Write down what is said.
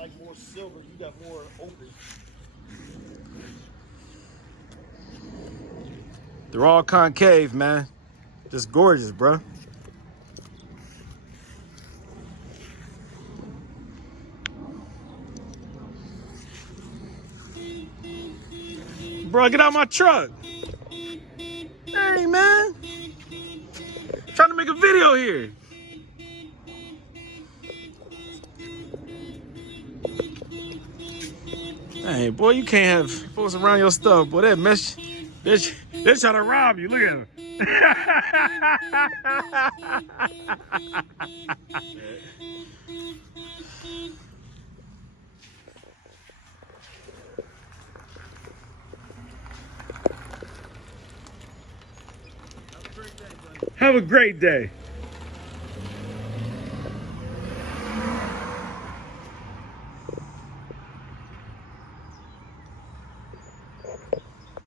like more silver. You got more open. They're all concave, man. Just gorgeous, bro. Bro, get out my truck. Hey, man. Trying to make a video here. Hey, boy, you can't have folks around your stuff, boy. That mess. They're trying to rob you. Look at them. Have a great day.